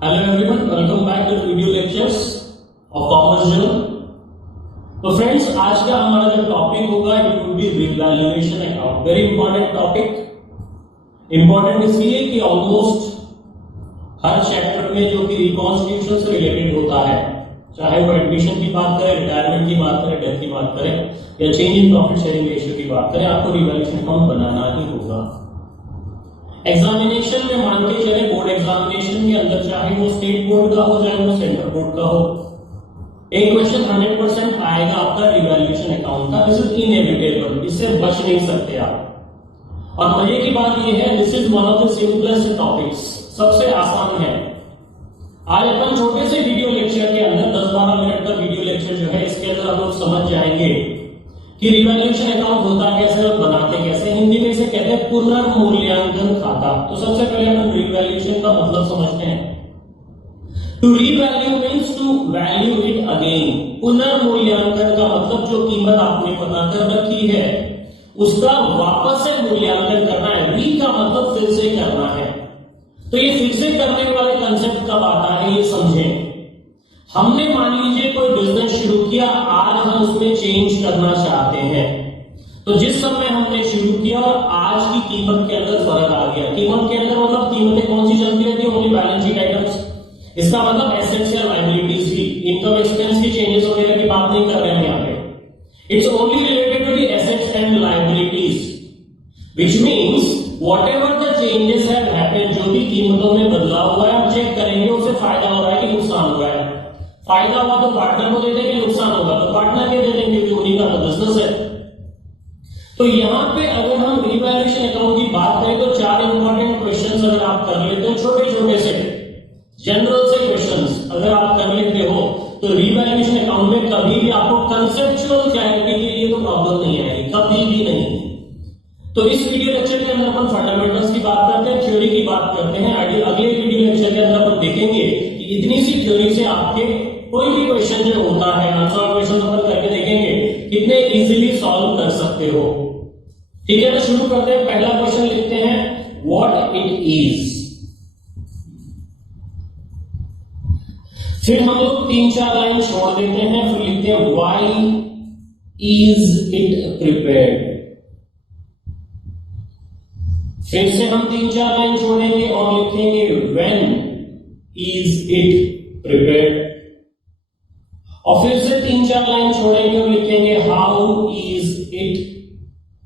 Hello everyone, welcome back to the video lectures of Commerce Journal. तो friends, आज का हमारा जो टॉपिक होगा it would be revaluation account. Very important topic. Important इसलिए कि ऑलमोस्ट हर चैप्टर में जो कि रिकॉन्स्टिट्यूशन से रिलेटेड होता है, चाहे वो एडमिशन की बात करें, रिटायरमेंट की बात करें, डेथ की बात करें या change in profit sharing ratio की बात करें, आपको रिवैल्यूएशन अकाउंट बनाना ही होगा. एग्जामिनेशन में मान के चले, बोर्ड एग्जामिनेशन के अंदर चाहे वो स्टेट बोर्ड का हो चाहे वो सेंट्रल बोर्ड का हो, एक क्वेश्चन 100% आएगा आपका रिवैल्यूएशन अकाउंट का. दिस इज इनएविटेबल, इससे बच नहीं सकते आप. और मजे की बात ये है, this is one of the simplest topics, सबसे आसान है. आज अपन छोटे से वीडियो लेक्चर के अंदर 10-12 मिनट का वीडियो लेक्चर जो है, इसके अंदर हम लोग समझ जाएंगे कि रिवैल्यूएशन अकाउंट होता कैसे और बनाते कैसे. हिंदी में इसे कहते हैं पुनर्मूल्यांकन खाता. तो सबसे पहले हम रिवैल्यूएशन का मतलब समझते हैं. To revalue means to value it again. पुनर्मूल्यांकन का मतलब जो कीमत आपने पता कर रखी है उसका वापस से मूल्यांकन करना है. री का मतलब फिर से करना है. तो ये फिर से करने वाले कंसेप्ट कब आता है ये समझें. हमने मान लीजिए कोई बिजनेस शुरू किया, आज हम उसमें चेंज करना चाहते हैं. तो जिस समय हमने शुरू किया और आज की कीमत के अंदर फर्क आ गया. कीमत के अंदर मतलब कीमतें कौन सी चलती रहती है? Only balance sheet items. इसका मतलब एसेट्स या लायबिलिटीज की, इनकम एक्सपेंस की चेंजेस वगैरह की बात नहीं कर रहे हैं यहाँ पे. It's only related to the assets and liabilities, which means whatever the changes have happened, जो भी कीमतों में बदलाव हुआ है, हम चेक करेंगे उससे फायदा हो रहा है कि नुकसान हो रहा है. फायदा हुआ तो पार्टनर को दे देंगे, नुकसान होगा तो पार्टनर के दे देंगे, क्योंकि उन्हीं का तो बिजनेस है. तो यहाँ पे अगर हम रिवैल्यूएशन अकाउंट की बात करें तो 4 इंपॉर्टेंट क्वेश्चंस अगर आप कर लेते हो, छोटे छोटे से जनरल से क्वेश्चंस अगर आप कर लेते हो, तो रिवैल्यूएशन अकाउंट में कभी भी आपको कंसेप्चुअल क्लैरिटी के लिए तो प्रॉब्लम नहीं आएगी, कभी भी नहीं. तो इस वीडियो लेक्चर के अंदर अपन फंडामेंटल्स की बात करते हैं, थ्योरी की बात करते हैं. अगले वीडियो लेक्चर के अंदर अपन देखेंगे कि इतनी सी थ्योरी से आपके कोई भी क्वेश्चन जो होता है, अनसॉल्व क्वेश्चन अपन करके देखेंगे कितने इजीली सॉल्व कर सकते हो. ठीक है, तो शुरू करते हैं. पहला क्वेश्चन लिखते हैं, व्हाट इट इज. फिर हम लोग 3-4 लाइन छोड़ देते हैं, फिर लिखते हैं व्हाई इज इट प्रिपेयर्ड. फिर से हम 3-4 लाइन छोड़ेंगे और लिखेंगे व्हेन इज इट प्रिपेयर्ड. और फिर से 3-4 लाइन छोड़ेंगे और लिखेंगे हाउ इज इट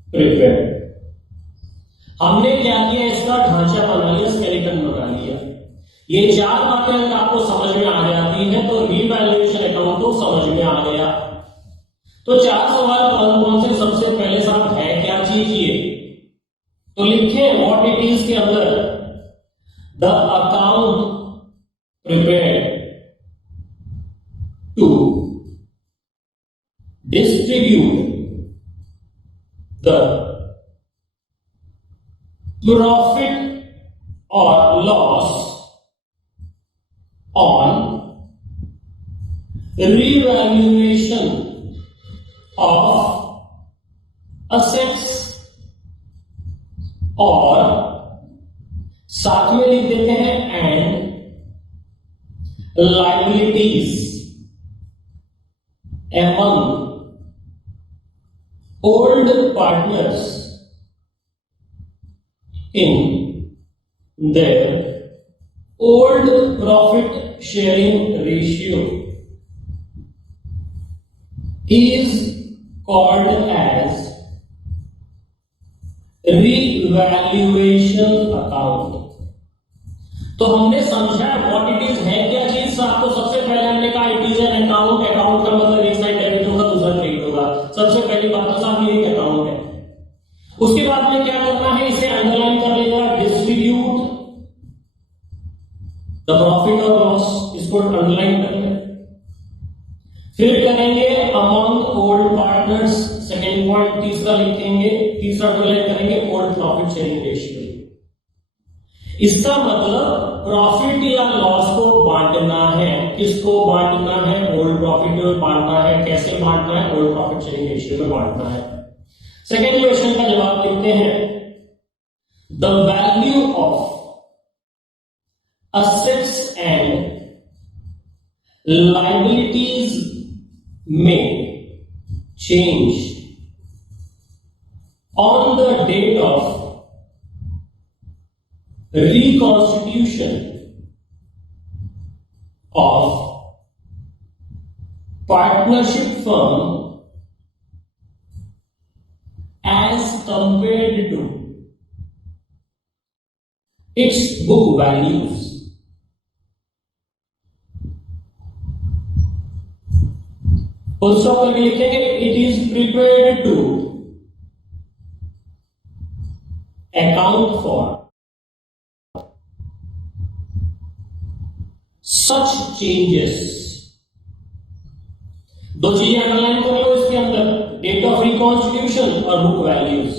प्रिपेयर्ड. हमने क्या किया, इसका ढांचा बना लिया, स्केलेटन बना लिया. ये 4 बातें अगर आपको समझ में आ जाती है तो रिवैल्यूएशन अकाउंट तो समझ में आ गया. तो 4 सवाल कौन कौन से, सबसे पहले साहब है क्या चीज ये, तो लिखें व्हाट इट इज के अंदर the account prepared to distribute the profit or loss on revaluation of assets, और साथ में लिख देते हैं and liabilities among old partners in their old profit sharing ratio is called as revaluation account. तो हमने समझा व्हाट इट इज है क्या चीज. आपको सबसे पहले हमने कहा it is an account. Account का मतलब एक साइड डेबिट होगा, दूसरा क्रेडिट होगा. सबसे पहली बात तो साहब ये एक अकाउंट है. उसके बाद में क्या करना है, इसे अंडरलाइन कर लेना, डिस्ट्रीब्यूट द प्रॉफिट और लॉस, इसको अंडरलाइन कर लें. फिर करेंगे among old partners, second point. तीसरा लिखेंगे, तीसरा अंडरलाइन करेंगे ओल्ड प्रॉफिट शेयरिंग रेशियो. इसका मतलब प्रॉफिट या लॉस को बांटना है. किसको बांटना है? ओल्ड प्रॉफिट में बांटना है. कैसे बांटना है? ओल्ड प्रॉफिट शेयरिंग रेशियो में बांटना है. सेकेंड क्वेश्चन का जवाब लिखते हैं, the value of assets and liabilities may change on the date of reconstitution of partnership firm as compared to its book values. Full stop करके लिखेंगे it is prepared to account for such changes. दो चीजें underline कर लो इसके अंदर, date of reconstitution और book values.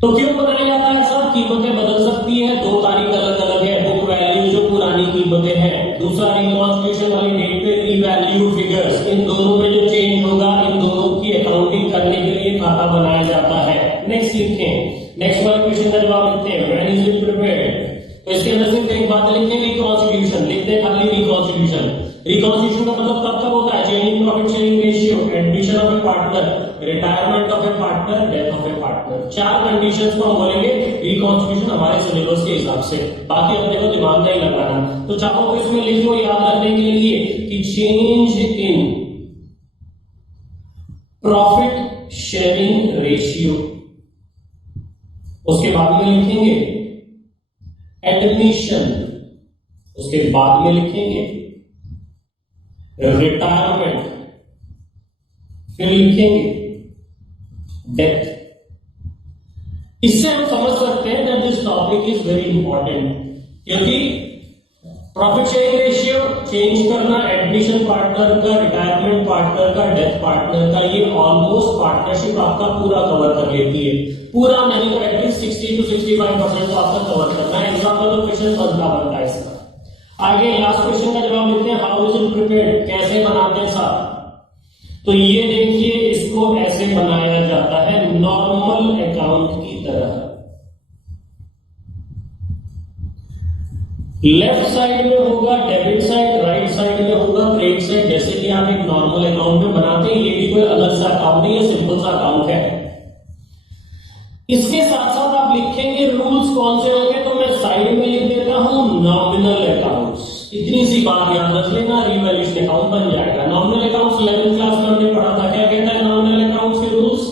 तो क्यों बनाया जाता है ऐसा? कीमतें बदल सकती है, दो तारीख अलग अलग है, बुक वैल्यू जो पुरानी कीमतें हैं, दूसरा रिकॉन्स्टिट्यूशन वाली डेट पे रीवैल्यू फिगर्स, इन दोनों में जो चेंज होगा इन दोनों की अकाउंटिंग करने के लिए खाता बनाया जाता है। नेक्स्ट लिखें, नेक्स्ट वाले क्वेश्चन का जवाब लिखते हैं व्हेन इज इट प्रिपेयर्ड। तो इसके अंदर सिर्फ एक बात लिखेंगे रिकॉन्स्टिट्यूशन, लिखते हैं खाली रिकॉन्स्टिट्यूशन। रिकॉन्स्टिट्यूशन का मतलब कब कब होता है? Change in profit sharing ratio, admission of A partner, retirement of A partner, death of A partner. चार कंडीशंस को हम बोलेंगे रिकॉन्स्टिट्यूशन हमारे सिलेबस के हिसाब से, बाकी अपने को दिमाग नहीं लगाना। तो चाहो तो इसमें लिख लो याद रखने के लिए कि change in profit sharing ratio, उसके बाद में लिखेंगे एडमिशन, उसके बाद में लिखेंगे रिटायरमेंट, फिर लिखेंगे डेथ। इससे हम समझ सकते हैं that this topic is very important, क्योंकि प्रॉफिट शेयरिंग रेशियो चेंज करना, एडमिशन पार्टनर का, रिटायरमेंट पार्टनर का, डेथ पार्टनर का, ये ऑलमोस्ट पार्टनरशिप आपका पूरा कवर कर लेती है। पूरा नहीं तो एटलीस्ट 60 to 65% तो आपका कवर करना है। एग्जाम में तो क्वेश्चन बनता है इसका। आगे लास्ट क्वेश्चन का जवाब लिखते हैं हाउ इज इट प्रिपेयर्ड, कैसे बनाते हैं साहब? तो ये देखिए इसको ऐसे बनाया जाता है नॉर्मल अकाउंट की तरह। लेफ्ट साइड में होगा डेबिट साइड, राइट साइड में होगा क्रेडिट साइड, जैसे कि आप एक नॉर्मल अकाउंट में बनाते हैं। ये भी कोई अलग सा अकाउंट नहीं है, सिंपल सा अकाउंट है। इसके साथ साथ आप लिखेंगे रूल्स कौन से होंगे, तो मैं साइड में लिख देता हूं नॉमिनल अकाउंट्स। इतनी सी बात याद रख लेना, रिवैल्यूएशन अकाउंट बन जाएगा। नॉमिनल अकाउंट्स 11th क्लास में हमने पढ़ा था। क्या कहता है नॉमिनल अकाउंट्स के रूल्स?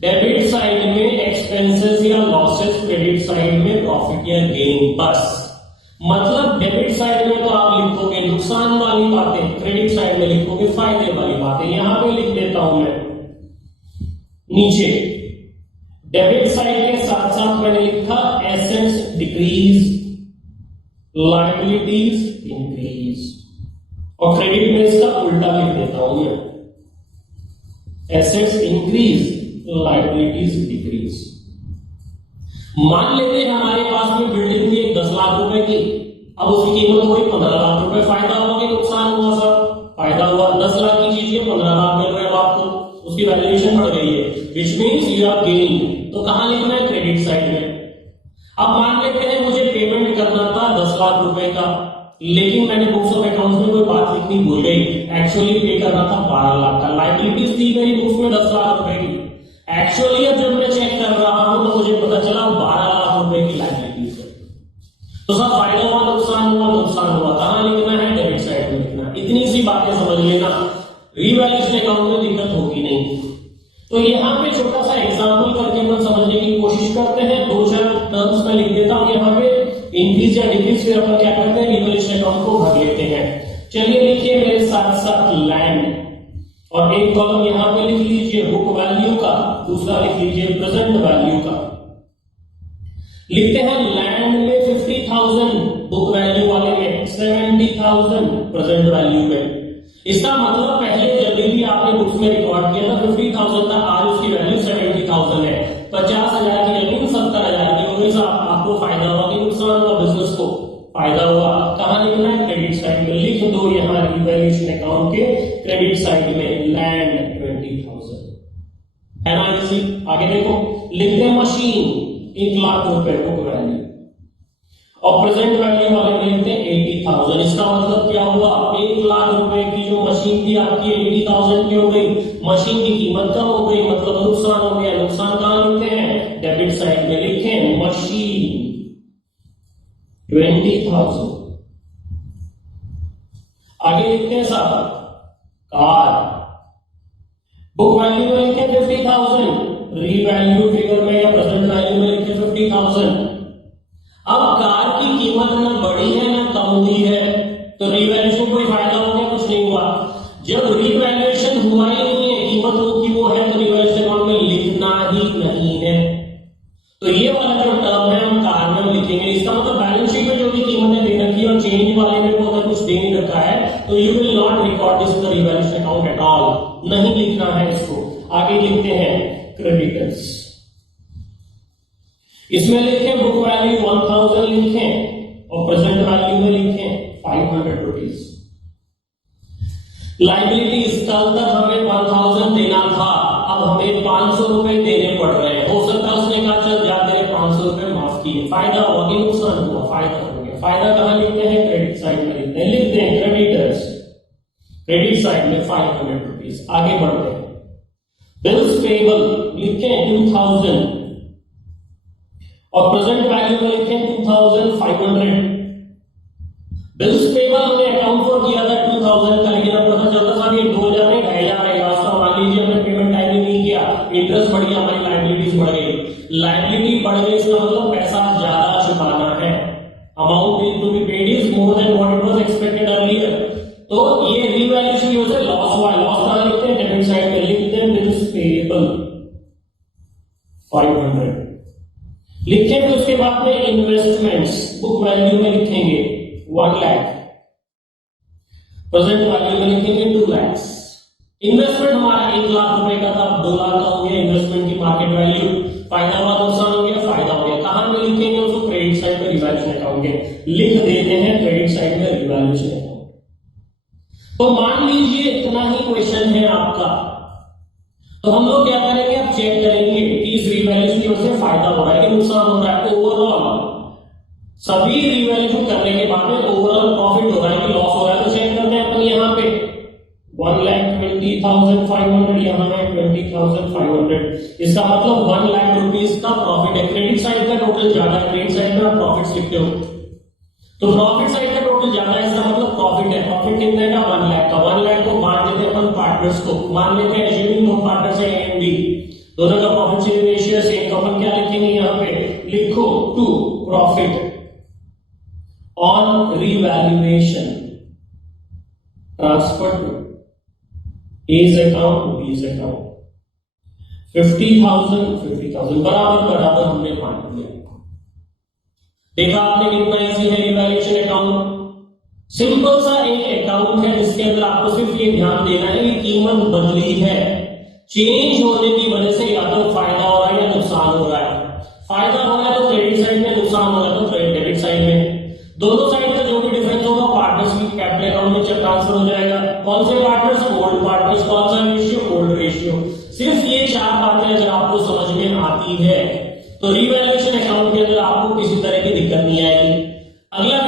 डेबिट साइड में एक्सपेंसेस या लॉसेस, क्रेडिट साइड में प्रॉफिट या गेन। बस मतलब डेबिट साइड में तो आप लिखोगे नुकसान वाली बातें, क्रेडिट साइड में लिखोगे फायदे वाली बातें। यहां पे लिख देता हूं मैं नीचे डेबिट साइड के साथ साथ मैंने लिखा एसेट्स डिक्रीज, लायबिलिटीज इंक्रीज, और क्रेडिट में इसका उल्टा लिख देता हूं मैं एसेट्स इंक्रीज, लायबिलिटीज डिक्रीज। मान लेते हैं हमारे पास में बिल्डिंग थी 10 लाख रुपए की, अब उसकी कीमत हो गई 15 लाख रुपए। फायदा हुआ कि नुकसान हुआ सर? फायदा हुआ। 10 लाख की चीज है 15 लाख मिल रहे हैं आपको, उसकी वैल्यूएशन बढ़ गई है, which means you are gaining. तो कहां लिखना है? क्रेडिट साइड में। अब मान लेते हैं मुझे पेमेंट करना था 10 लाख रुपए का, लेकिन मैंने बुक्स ऑफ अकाउंट्स में कोई बात लिखनी भूल गई। एक्चुअली पे करना था 12 लाख का, लायबिलिटीज थी मेरी बुक्स में 10 लाख रुपए की। एक्चुअली अब जब मैं चेक कर रहा हूं तो मुझे पता चला 12 लाख रुपए की लायबिलिटीज है। तो सब फायदा हुआ, नुकसान हुआ, नुकसान हुआ। कहां लिखना है? डेबिट साइड में लिखना। इतनी सी बातें समझ लेना, रिवैल्यूएशन अकाउंट में दिक्कत होगी नहीं। तो यहाँ पे छोटा सा एग्जांपल करके हम समझने की कोशिश करते हैं। दो चार टर्म्स में लिख देता हूं यहाँ पे, इंक्रीज या डिक्रीज, फिर अपन क्या करते हैं रिवैल्यूएशन अकाउंट को भर लेते हैं। चलिए लिखिए मेरे साथ साथ लैंड, और एक कॉलम यहाँ पे लिख लीजिए बुक वैल्यू का, दूसरा लिख लीजिए प्रेजेंट वैल्यू का। लिखते हैं लैंड में 50,000 बुक वैल्यू वाले में, 70,000 प्रेजेंट वैल्यू में। इसका मतलब पहले जब भी आपने बुक्स में रिकॉर्ड किया था 50,000 था, आज उसकी वैल्यू 70,000 है। 50,000 की जमीन 70,000 की हो गई। आपको फायदा हुआ कि नुकसान हुआ? बिजनेस को फायदा हुआ। कहां लिखना है? क्रेडिट साइड में। लिख दो यहाँ रिवैल्यूएशन अकाउंट के क्रेडिट साइड में लैंड 20,000 है ना। इसी आगे देखो लिखते हैं मशीन 1 लाख रुपए बुक वैल्यू। और प्रेजेंट वैल्यू वाले में लिखते हैं 80,000। इसका मतलब क्या हुआ, 1 लाख रुपए की जो मशीन थी आपकी 80,000 की हो गई, मशीन की कीमत कम हो गई, मतलब नुकसान हो गया। नुकसान कहां लिखते हैं, डेबिट साइड में लिखें मशीन 20,000। आगे लिखते हैं साहब कार, बुक वैल्यू में लिखे 50,000, रीवैल्यू फिगर में या प्रेजेंट वैल्यू में लिखे 50,000। अब कार की कीमत ना बढ़ी है ना कम हुई है, तो रीवैल्यूएशन कोई फायदा हो गया, कुछ नहीं हुआ। जब रीवैल्यूएशन हुआ ही नहीं है, कीमत वो की वो है, तो रीवैल्यूएशन अकाउंट में लिखना ही नहीं है। तो ये वाला जो टर्म है हम कार में लिखेंगे। इसका मतलब बैलेंस शीट में जो भी कीमतें दे रखी है और चेंज वाले में को अगर कुछ दे नहीं रखा है तो you will not record this in the revaluation account at all, नहीं लिखना है इसको। आगे लिखते हैं क्रेडिटर्स, इसमें लिखें बुक वैल्यू 1000 लिखें और प्रेजेंट वैल्यू में लिखें 500 रुपीज। लाइबिलिटीज, कल तक हमें 1000 देना था, अब हमें 500 रुपए देने पड़ रहे हैं। हो सकता है उसने कहा चल जा तेरे 500 रुपए माफ किए, फायदा हुआ कि नुकसान हुआ, फायदा हो गया। फायदा कहां लिखते हैं, क्रेडिट साइड में लिखते हैं, लिखते हैं क्रेडिटर्स, क्रेडिट साइड में 500 रुपीज। आगे बढ़ते हैं, बिल्स पेबल लिखें 2000 और प्रेजेंट वैल्यू में लिखें 2500। बिल्स पेबल हमने अकाउंट फॉर किया था 2000 का, लेकिन अब पता चलता साहब ये 2000 नहीं 2000 है। वास्तव मान लीजिए हमने पेमेंट टाइम नहीं किया, इंटरेस्ट बढ़ गया, हमारी लायबिलिटीज बढ़ गई। लायबिलिटी बढ़ गई इसका मतलब पैसा ज्यादा चुकाना है, amount to be paid is more than what it was expected earlier. तो ये रीवैल्यूएशन की वजह से लॉस हुआ। लॉस कहां लिखते हैं, डेबिट साइड में लिखते हैं बिल्स पेबल 500 लिखें। फिर उसके बाद में इन्वेस्टमेंट्स, बुक वैल्यू में लिखेंगे 1 लाख, प्रेजेंट वैल्यू में लिखेंगे 2 लाख। इन्वेस्टमेंट हमारा 1 लाख रुपए का था, 2 लाख का हो गया इन्वेस्टमेंट की मार्केट वैल्यू। फायदा हुआ, नुकसान हो गया, फायदा हो गया। कहां में लिखेंगे उसको, क्रेडिट साइड में रिवैल्यूएशन अकाउंट के लिख देते हैं, क्रेडिट साइड में रिवैल्यूएशन अकाउंट। तो मान लीजिए इतना ही क्वेश्चन है आपका, तो हम लोग क्या करेंगे, अब चेक करेंगे कि इस रिवैल्यूएशन की वजह से फायदा हो रहा है कि नुकसान हो रहा है। ओवरऑल सभी रिवैल्यूएशन करने के बाद में ओवरऑल प्रॉफिट हो रहा है कि लॉस हो रहा है, तो चेक करते हैं अपन। यहाँ पे 1,20,500 यहाँ है 20,500, इसका मतलब 1 लाख रुपीस का प्रॉफिट है। क्रेडिट साइड का टोटल ज्यादा है, क्रेडिट साइड में आप प्रॉफिट लिखते हो, तो प्रॉफिट साइड का टोटल ज्यादा है, इसका मतलब प्रॉफिट है। प्रॉफिट कितने का, 1 लाख का। 1 लाख को बांट देते हैं अपन पार्टनर्स को, मान लेते हैं एज्यूमिंग दो पार्टनर्स है ए एंड बी, दोनों का प्रॉफिट शेयरिंग रेशियो सेम, तो अपन क्या लिखेंगे यहाँ पे, लिखो to profit on revaluation transfer to A's account B's account 50,000 बराबर हमने बांट दिया। देखा आपने कितना इजी है रिवैल्यूएशन अकाउंट। सिंपल सा एक अकाउंट है जिसके अंदर आपको सिर्फ ये ध्यान देना है कि कीमत बदली है, चेंज होने की वजह से या तो फायदा हो रहा है या नुकसान हो रहा है। फायदा हो रहा है तो क्रेडिट साइड में, नुकसान हो रहा है तो डेबिट साइड में। दोनों साइड का जो भी डिफरेंस होगा पार्टनर्स की कैपिटल अकाउंट में ट्रांसफर हो जाएगा। कौन से पार्टनर्स, ओल्ड पार्टनर्स। कौन सा रेशियो, ओल्ड रेशियो। सिर्फ ये 4 बातें अगर आपको समझ में आती है तो रिवैल्यूएशन अकाउंट के अंदर आपको किसी तरह की दिक्कत नहीं आएगी। अगला